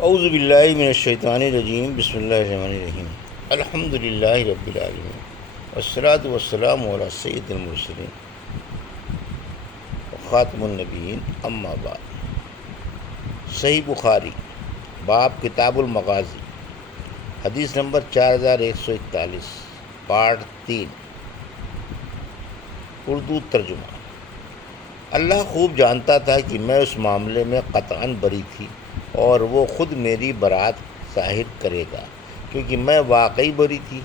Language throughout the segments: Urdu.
اعوذ باللہ من الشیطان الرجیم، بسم اللہ الرحمن الرحیم، الحمد للہ رب العالمین، والصلاۃ والسلام علی سید المرسلین خاتم النبیین، اما بعد۔ صحیح بخاری، باب کتاب المغازی، حدیث نمبر 4141، پارٹ 3، اردو ترجمہ۔ اللہ خوب جانتا تھا کہ میں اس معاملے میں قطعاً بری تھی اور وہ خود میری برات ظاہر کرے گا، کیونکہ میں واقعی بری تھی،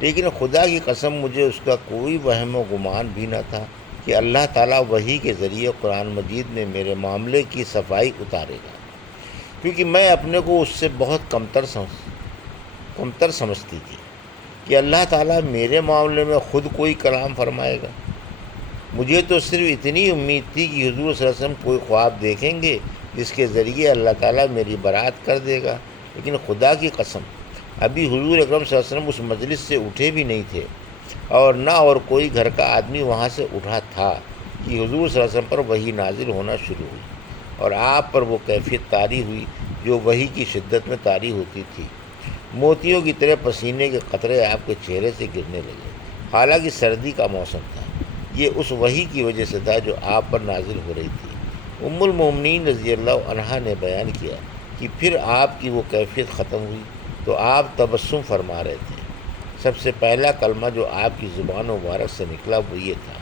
لیکن خدا کی قسم مجھے اس کا کوئی وہم و گمان بھی نہ تھا کہ اللہ تعالیٰ وحی کے ذریعے قرآن مجید میں میرے معاملے کی صفائی اتارے گا، کیونکہ میں اپنے کو اس سے بہت کمتر سمجھتی تھی کہ اللہ تعالیٰ میرے معاملے میں خود کوئی کلام فرمائے گا۔ مجھے تو صرف اتنی امید تھی کہ حضور صلی اللہ علیہ وسلم کوئی خواب دیکھیں گے جس کے ذریعے اللہ تعالیٰ میری برات کر دے گا، لیکن خدا کی قسم ابھی حضور اکرم صلی اللہ علیہ وسلم اس مجلس سے اٹھے بھی نہیں تھے، اور نہ اور کوئی گھر کا آدمی وہاں سے اٹھا تھا کہ حضور صلی اللہ علیہ وسلم پر وحی نازل ہونا شروع ہوئی، اور آپ پر وہ کیفیت طاری ہوئی جو وحی کی شدت میں طاری ہوتی تھی۔ موتیوں کی طرح پسینے کے قطرے آپ کے چہرے سے گرنے لگے، حالانکہ سردی کا موسم تھا۔ یہ اس وحی کی وجہ سے تھا جو آپ پر نازل ہو رہی تھی۔ ام المومنین رضی اللہ عنہا نے بیان کیا کہ پھر آپ کی وہ کیفیت ختم ہوئی تو آپ تبسم فرما رہے تھے۔ سب سے پہلا کلمہ جو آپ کی زبان مبارک سے نکلا وہ یہ تھا،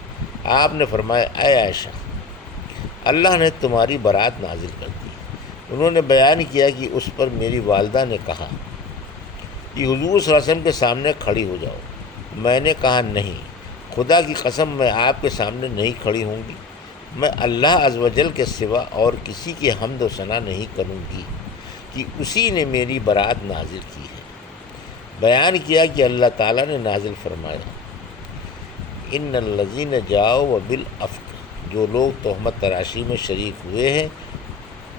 آپ نے فرمایا، اے عائشہ، اللہ نے تمہاری برات نازل کر دی۔ انہوں نے بیان کیا کہ اس پر میری والدہ نے کہا کہ حضور صلی اللہ علیہ وسلم کے سامنے کھڑی ہو جاؤ۔ میں نے کہا نہیں، خدا کی قسم میں آپ کے سامنے نہیں کھڑی ہوں گی، میں اللہ عز و جل کے سوا اور کسی کی حمد و ثنا نہیں کروں گی کہ اسی نے میری برات نازل کی ہے۔ بیان کیا کہ اللہ تعالیٰ نے نازل فرمایا، ان الذین جاؤ بالافک، جو لوگ تہمت تراشی میں شریک ہوئے ہیں،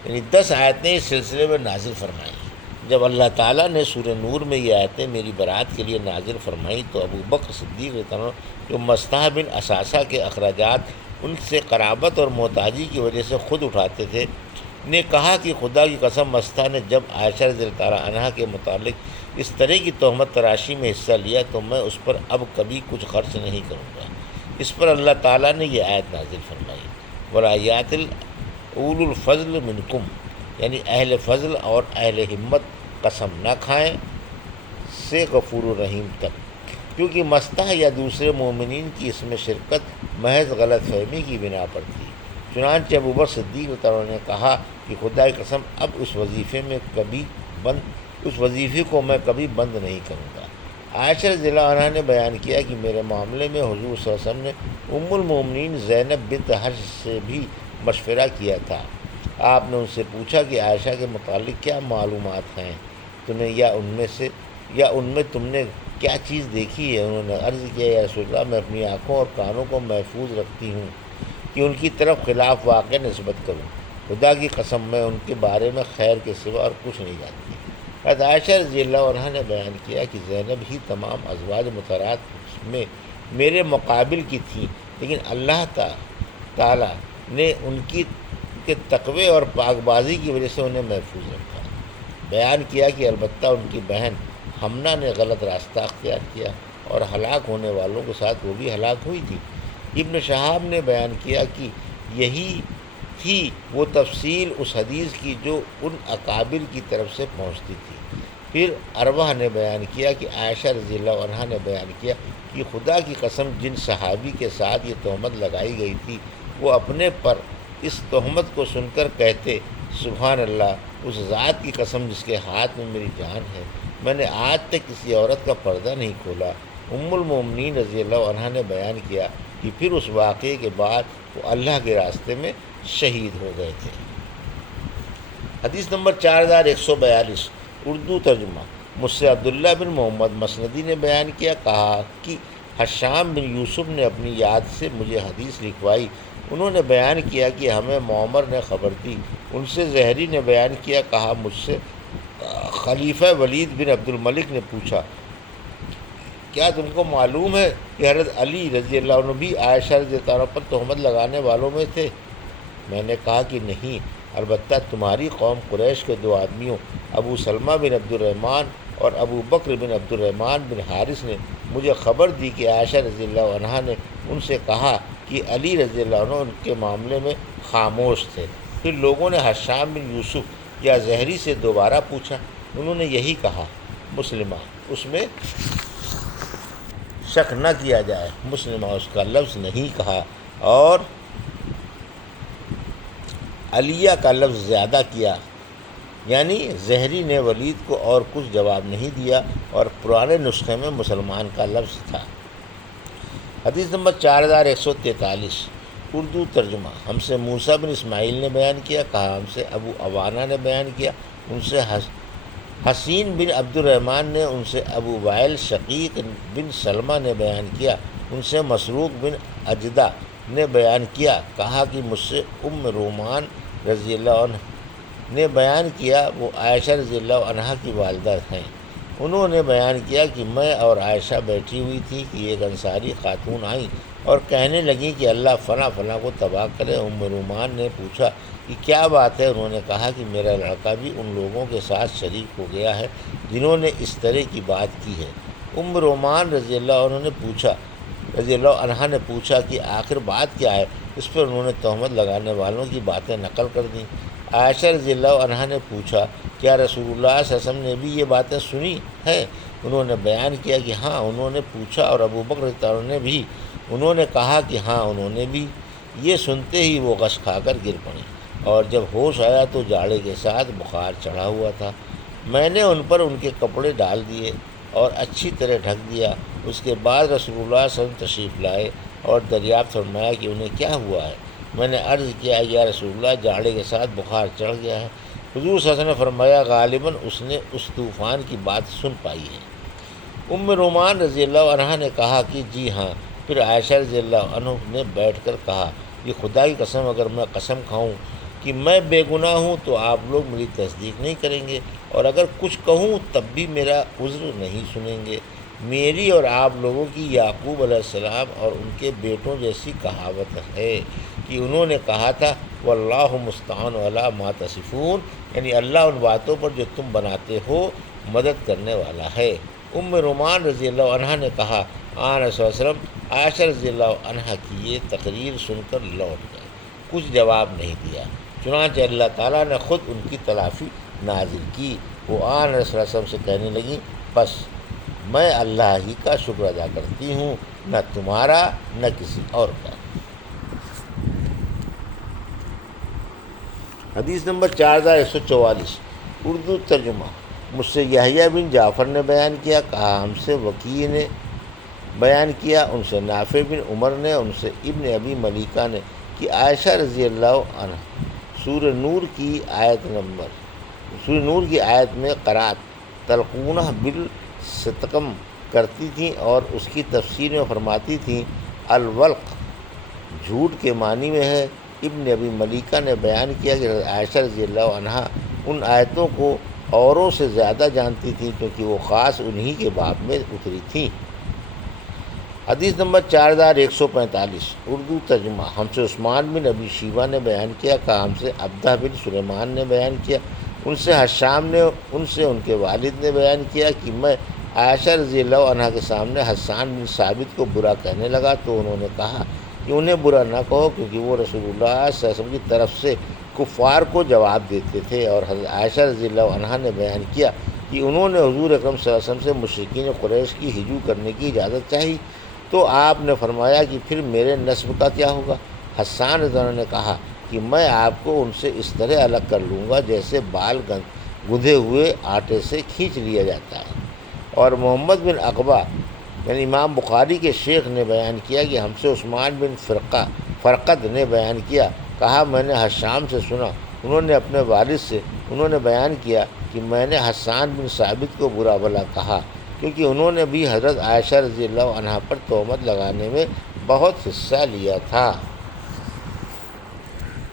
یعنی 10 آیتیں اس سلسلے میں نازل فرمائیں۔ جب اللہ تعالیٰ نے سورہ نور میں یہ آیتیں میری برات کے لیے نازل فرمائیں تو ابو بکر صدیق رضی اللہ عنہ، جو مصطح بن اثاثہ کے اخراجات ان سے قرابت اور محتاجی کی وجہ سے خود اٹھاتے تھے، نے کہا کہ خدا کی قسم مصطح نے جب عائشہ رضی اللہ تعالیٰ عنہا کے متعلق اس طرح کی تہمت تراشی میں حصہ لیا تو میں اس پر اب کبھی کچھ خرچ نہیں کروں گا۔ اس پر اللہ تعالیٰ نے یہ آیت نازل فرمائی، وَلَا اولو الفضل منکم، یعنی اہل فضل اور اہل ہمت قسم نہ کھائیں سے غفور الرحیم تک، کیونکہ مصطح یا دوسرے مومنین کی اس میں شرکت محض غلط فہمی کی بنا پر تھی۔ چنانچہ ابوبکر صدیق رضی اللہ عنہ نے کہا کہ خدا کی قسم اب اس وظیفے کو میں کبھی بند نہیں کروں گا۔ عائشہ رضی اللہ عنہ نے بیان کیا کہ میرے معاملے میں حضور صلی اللہ علیہ وسلم نے ام المومنین زینب بنت جحش سے بھی مشورہ کیا تھا۔ آپ نے ان سے پوچھا کہ عائشہ کے متعلق کیا معلومات ہیں تمہیں، یا ان میں تم نے کیا چیز دیکھی ہے؟ انہوں نے عرض کیا، یا رسول اللہ، میں اپنی آنکھوں اور کانوں کو محفوظ رکھتی ہوں کہ ان کی طرف خلاف واقع نسبت کروں، خدا کی قسم میں ان کے بارے میں خیر کے سوا اور کچھ نہیں جانتی۔ حضرت عائشہ رضی اللہ عنہ نے بیان کیا کہ زینب ہی تمام ازواج مطہرات میں میرے مقابل کی تھیں، لیکن اللہ تعالیٰ نے ان کے تقوی اور پاک بازی کی وجہ سے انہیں محفوظ رکھا۔ بیان کیا کہ البتہ ان کی بہن حمنہ نے غلط راستہ اختیار کیا اور ہلاک ہونے والوں کے ساتھ وہ بھی ہلاک ہوئی تھی۔ ابن شہاب نے بیان کیا کہ یہی تھی وہ تفصیل اس حدیث کی جو ان اکابر کی طرف سے پہنچتی تھی۔ پھر عروہ نے بیان کیا کہ عائشہ رضی اللہ عنہا نے بیان کیا کہ خدا کی قسم جن صحابی کے ساتھ یہ تہمت لگائی گئی تھی وہ اپنے پر اس تہمت کو سن کر کہتے، سبحان اللہ، اس ذات کی قسم جس کے ہاتھ میں میری جان ہے، میں نے آج تک کسی عورت کا پردہ نہیں کھولا۔ ام المومنین رضی اللہ عنہا نے بیان کیا کہ پھر اس واقعے کے بعد وہ اللہ کے راستے میں شہید ہو گئے تھے۔ حدیث نمبر 4142، اردو ترجمہ۔ مجھ سے عبداللہ بن محمد مسندی نے بیان کیا، کہا کہ حشام بن یوسف نے اپنی یاد سے مجھے حدیث لکھوائی۔ انہوں نے بیان کیا کہ ہمیں معمر نے خبر دی، ان سے زہری نے بیان کیا، کہا مجھ سے خلیفہ ولید بن عبد الملک نے پوچھا، کیا تم کو معلوم ہے کہ حضرت علی رضی اللہ عنہ بھی عائشہ رضی اللہ عنہ پر تہمت لگانے والوں میں تھے؟ میں نے کہا کہ نہیں، البتہ تمہاری قوم قریش کے 2 آدمیوں ابو سلمہ بن عبد الرحمن اور ابو بکر بن عبد الرحمن بن حارث نے مجھے خبر دی کہ عائشہ رضی اللہ عنہا نے ان سے کہا کہ علی رضی اللہ عنہ ان کے معاملے میں خاموش تھے۔ پھر لوگوں نے حشام بن یوسف یا زہری سے دوبارہ پوچھا، انہوں نے یہی کہا۔ مسلمہ، اس میں شک نہ کیا جائے، مسلمہ اس کا لفظ نہیں کہا، اور علیہ کا لفظ زیادہ کیا، یعنی زہری نے ولید کو اور کچھ جواب نہیں دیا، اور پرانے نسخے میں مسلمان کا لفظ تھا۔ حدیث نمبر 4143، اردو ترجمہ۔ ہم سے موسیٰ بن اسماعیل نے بیان کیا، کہا ہم سے ابو عوانہ نے بیان کیا، ان سے حسین بن عبد الرحمن نے، ان سے ابو وائل شقیق بن سلمہ نے بیان کیا، ان سے مسروق بن اجدہ نے بیان کیا، کہا کہ مجھ سے ام رومان رضی اللہ عنہ نے بیان کیا، وہ عائشہ رضی اللہ عنہا کی والدہ ہیں۔ انہوں نے بیان کیا کہ میں اور عائشہ بیٹھی ہوئی تھی کہ ایک انصاری خاتون آئیں اور کہنے لگیں کہ اللہ فلاں فلاں کو تباہ کرے۔ ام رومان نے پوچھا کہ کیا بات ہے؟ انہوں نے کہا کہ میرا لڑکا بھی ان لوگوں کے ساتھ شریک ہو گیا ہے جنہوں نے اس طرح کی بات کی ہے۔ ام رومان رضی اللہ عنہا نے پوچھا کہ آخر بات کیا ہے؟ اس پر انہوں نے تہمت لگانے والوں کی باتیں نقل کر دیں۔ عائشہ رضی اللہ عنہا نے پوچھا کیا رسول اللہ صلی اللہ علیہ وسلم نے بھی یہ باتیں سنی ہیں؟ انہوں نے بیان کیا کہ ہاں انہوں نے پوچھا، اور ابو بکر رضی اللہ عنہ نے بھی، انہوں نے کہا کہ ہاں انہوں نے بھی۔ یہ سنتے ہی وہ غش کھا کر گر پڑیں، اور جب ہوش آیا تو جاڑے کے ساتھ بخار چڑھا ہوا تھا۔ میں نے ان پر ان کے کپڑے ڈال دیے اور اچھی طرح ڈھک دیا۔ اس کے بعد رسول اللہ صلی اللہ علیہ وسلم تشریف لائے اور دریافت فرمایا کہ انہیں کیا ہوا ہے۔ میں نے عرض کیا یا رسول اللہ جاڑے کے ساتھ بخار چڑھ گیا ہے۔ حضور صلی اللہ علیہ وسلم نے فرمایا غالباً اس نے اس طوفان کی بات سن پائی ہے۔ ام رومان رضی اللہ عنہا نے کہا کہ جی ہاں۔ پھر عائشہ رضی اللہ عنہ نے بیٹھ کر کہا کہ خدا کی قسم اگر میں قسم کھاؤں کہ میں بے گناہ ہوں تو آپ لوگ میری تصدیق نہیں کریں گے، اور اگر کچھ کہوں تب بھی میرا عذر نہیں سنیں گے۔ میری اور آپ لوگوں کی یعقوب علیہ السلام اور ان کے بیٹوں جیسی کہاوت ہے کہ انہوں نے کہا تھا واللہ مستعان علی ما تصفون، یعنی اللہ ان باتوں پر جو تم بناتے ہو مدد کرنے والا ہے۔ ام رومان رضی اللہ عنہا نے کہا آن صلی اللہ علیہ وسلم عائشہ رضی اللہ عنہا کی یہ تقریر سن کر لوٹ گئے، کچھ جواب نہیں دیا۔ چنانچہ اللہ تعالیٰ نے خود ان کی تلافی نازل کی۔ وہ آن صلی اللہ علیہ وسلم سے کہنے لگیں بس میں اللہ ہی کا شکر ادا کرتی ہوں، نہ تمہارا نہ کسی اور کا۔ حدیث نمبر 4144، اردو ترجمہ۔ مجھ سے یحییٰ بن جعفر نے بیان کیا، کہا ہم سے وکیع نے بیان کیا، ان سے نافع بن عمر نے، ان سے ابن ابی ملیکہ نے کہ عائشہ رضی اللہ عنہ سورہ نور کی آیت میں قرات تلقونہ بالستقم کرتی تھیں، اور اس کی تفسیر میں فرماتی تھیں الولق جھوٹ کے معنی میں ہے۔ ابن ابی ملیکہ نے بیان کیا کہ عائشہ رضی اللہ عنہا ان آیتوں کو اوروں سے زیادہ جانتی تھیں کیونکہ وہ خاص انہی کے باب میں اتری تھیں۔ حدیث نمبر 4145، اردو ترجمہ۔ ہم سے عثمان بن ابی شیبہ نے بیان کیا، کہا ہم سے عبدہ بن سلیمان نے بیان کیا، ان سے حشام نے، ان سے ان کے والد نے بیان کیا کہ میں عائشہ رضی اللہ عنہا کے سامنے حسان بن ثابت کو برا کہنے لگا تو انہوں نے کہا کہ انہیں برا نہ کہو کیونکہ وہ رسول اللہ صلی اللہ علیہ وسلم کی طرف سے کفار کو جواب دیتے تھے۔ اور حضرت عائشہ رضی اللہ عنہا نے بیان کیا کہ انہوں نے حضور اکرم صلی اللہ علیہ وسلم سے مشرکین قریش کی ہجو کرنے کی اجازت چاہی تو آپ نے فرمایا کہ پھر میرے نسب کا کیا ہوگا؟ حسان رضی اللہ عنہ نے کہا کہ میں آپ کو ان سے اس طرح الگ کر لوں گا جیسے بال گندھے ہوئے آٹے سے کھینچ لیا جاتا ہے۔ اور محمد بن عقبہ یعنی امام بخاری کے شیخ نے بیان کیا کہ ہم سے عثمان بن فرقد نے بیان کیا، کہا میں نے حشام سے سنا، انہوں نے اپنے والد سے، انہوں نے بیان کیا کہ میں نے حسان بن ثابت کو برا بھلا کہا کیونکہ انہوں نے بھی حضرت عائشہ رضی اللہ عنہا پر تہمت لگانے میں بہت حصہ لیا تھا۔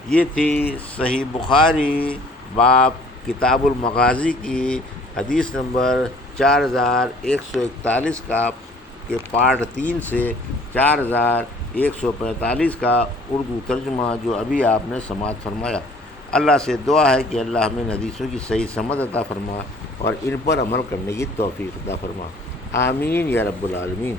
یہ تھی صحیح بخاری باب کتاب المغازی کی حدیث نمبر 4141 کا کے پارٹ 3 سے 4145 کا اردو ترجمہ جو ابھی آپ نے سماعت فرمایا۔ اللہ سے دعا ہے کہ اللہ ہمیں ان حدیثوں کی صحیح سمجھ عطا فرما اور ان پر عمل کرنے کی توفیق عطا فرما۔ آمین یا رب العالمین۔